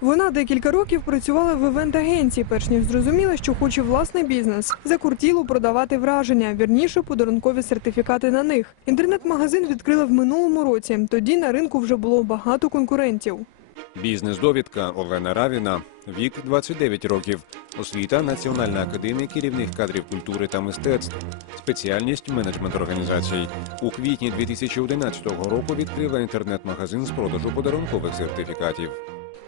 Вона декілька років працювала в івент-агенції, перш ніж зрозуміла, що хоче власний бізнес. Закуртіло продавати враження, вірніше подарункові сертифікати на них. Інтернет-магазин відкрила в минулому році. Тоді на ринку вже було багато конкурентів. Бізнес-довідка Олена Равіна. Вік 29 років. Освіта Національна академія керівних кадрів культури та мистецтв. Спеціальність менеджмент організацій. У квітні 2011 року відкрила інтернет-магазин з продажу подарункових сертифікатів.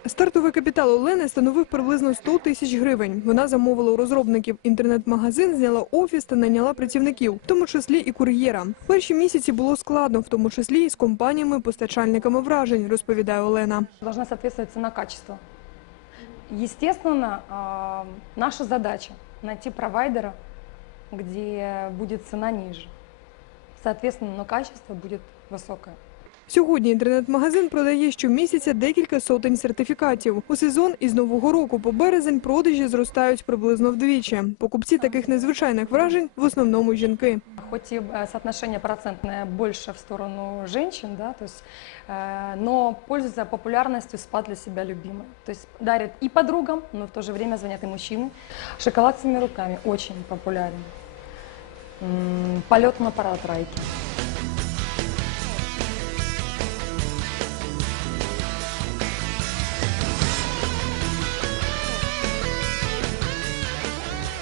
Стартовий капітал Олени становив приблизно 100 тисяч гривень. Вона замовила у розробників інтернет-магазин, зняла офіс та найняла працівників, в тому числі і кур'єра. Перші місяці було складно, в тому числі і з компаніями-постачальниками вражень, розповідає Олена. Должна соответствовать цена-качество. Естественно, наша задача найти провайдера, где будет цена ниже. Соответственно, но качество будет высокое. Сьогодні інтернет-магазин продає щомісяця декілька сотень сертифікатів. У сезон із нового року по березень продажі зростають приблизно вдвічі. Покупці таких незвичайних вражень в основному жінки. Хоть и э, соотношение процентное больше в сторону женщин, да, то есть, э, но пользуется популярностью спа для себя любимый. То есть дарят и подругам, но в то же время звонят и мужчины. Шоколад своими руками очень популярен. М, Полетный аппарат Райки.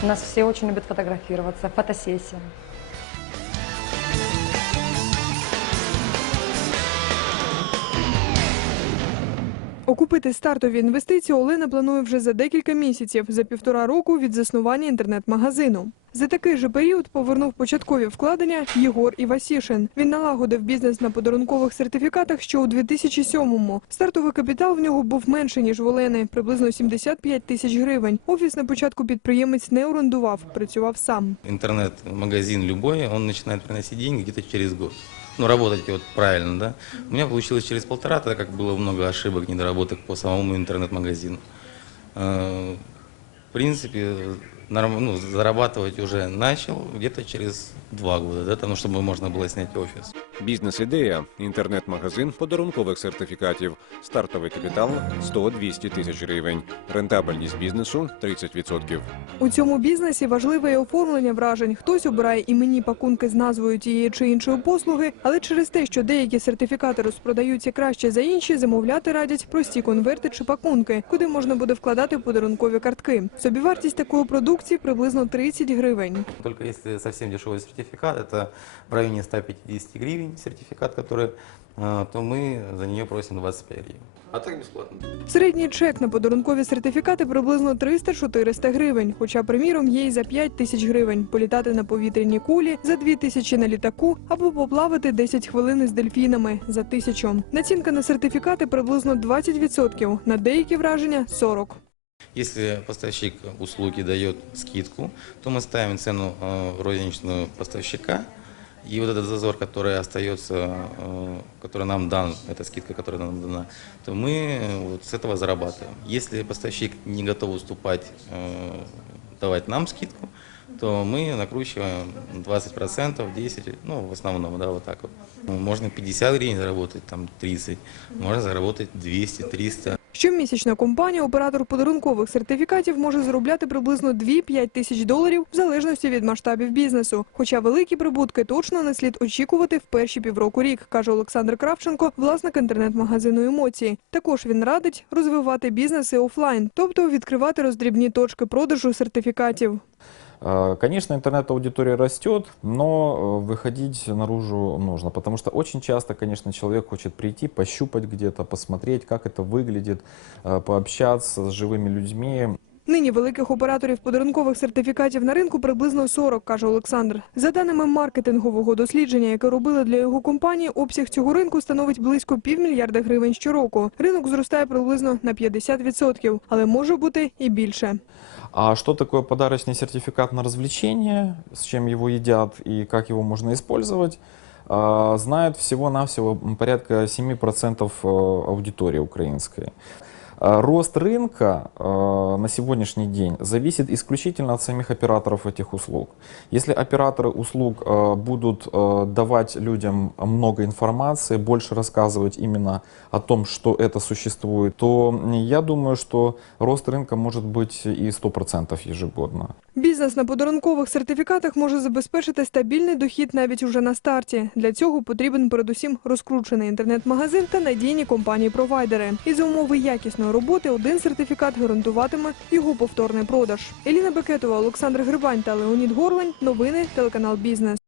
Нас все очень любят фотографироваться, фотосессия. Окупити стартові інвестиції Олена планує вже за декілька місяців, за півтора року від заснування інтернет-магазину. За такий же період повернув початкові вкладення Єгор Івасішин. Він налагодив бізнес на подарункових сертифікатах ще у 2007-му. Стартовий капітал в нього був менше ніж в Олени, приблизно 75 тисяч гривень. Офіс на початку підприємець не орендував, працював сам. интернет-магазин любой, он начинает приносить деньги где-то через год. Ну, работать вот правильно, да. У меня получилось через полтора, так как было много ошибок, недоработок по самому интернет-магазину. Э, В принципе, ну, зарабатывать уже начал где-то через два года, да, там, ну, чтобы можно было снять офис. Бізнес-ідея інтернет-магазин подарункових сертифікатів. Стартовий капітал 100-200 тисяч гривень. Рентабельність бізнесу 30%. У цьому бізнесі важливе і оформлення вражень. Хтось обирає іменні пакунки з назвою тієї чи іншої послуги, але через те, що деякі сертифікати розпродаються краще за інші, замовляти радять прості конверти чи пакунки, куди можна буде вкладати подарункові картки. Собівартість такої продукції приблизно 30 гривень. Только если совсем дешевый сертификат, это в районе 150 гривен сертификат, который, э, то мы за нее просим 25 гривен. А так бесплатно. Середній чек на подарункові сертифікати приблизно 300-400 гривень. Хоча, приміром, є й за 5 тисяч гривень політати на повітряній кулі, за 2 тисячі на літаку або поплавати 10 хвилин із дельфінами за тисячу. Націнка на сертифікати приблизно 20%, на деякі враження 40%. Если поставщик услуги дает скидку, то мы ставим цену э, розничную поставщика, и вот этот зазор, который остается, э, который нам дан, эта скидка, которая нам дана, то мы э, вот с этого зарабатываем. Если поставщик не готов уступать, давать нам скидку, то мы накручиваем 20%, 10%, ну, в основном, да, вот так вот. Можно 50 гривен заработать, там 30, можно заработать 200, 300. Щомісячна компанія, оператор подарункових сертифікатів, може заробляти приблизно 2-5 тисяч доларів в залежності від масштабів бізнесу. Хоча великі прибутки точно не слід очікувати в перші півроку рік, каже Олександр Кравченко, власник інтернет-магазину емоції. Також він радить розвивати бізнеси офлайн, тобто відкривати роздрібні точки продажу сертифікатів. Э, Конечно, интернет-аудитория растет, но э, выходить наружу нужно, потому что очень часто, конечно, человек хочет прийти, пощупать где-то, посмотреть, как это выглядит, э, пообщаться с живыми людьми. Нині великих операторів подарункових сертифікатів на ринку приблизно 40, каже Олександр. За даними маркетингового дослідження, яке робили для його компанії, обсяг цього ринку становить близько півмільярда гривень щороку. Ринок зростає приблизно на 50%, але може бути і більше. А что такое подарочный сертификат на развлечение, с чем его едят и как его можно использовать, э, знает всего-навсего порядка 7% э, аудитории украинской. А Рост рынка э, на сегодняшний день зависит исключительно от самих операторов этих услуг. Если операторы услуг э, будут э, давать людям много информации, больше рассказывать именно о том, что это существует, то я думаю, что рост рынка может быть и 100% ежегодно. Бізнес на подарункових сертифікатах може забезпечити стабільний дохід навіть уже на старті. Для цього потрібен передусім розкручений інтернет-магазин та надійні компанії-провайдери. І за умови якісної роботи один сертифікат гарантуватиме його повторний продаж. Еліна Бекетова, Олександр Грибань та Леонід Горлень. Новини телеканал Бізнес.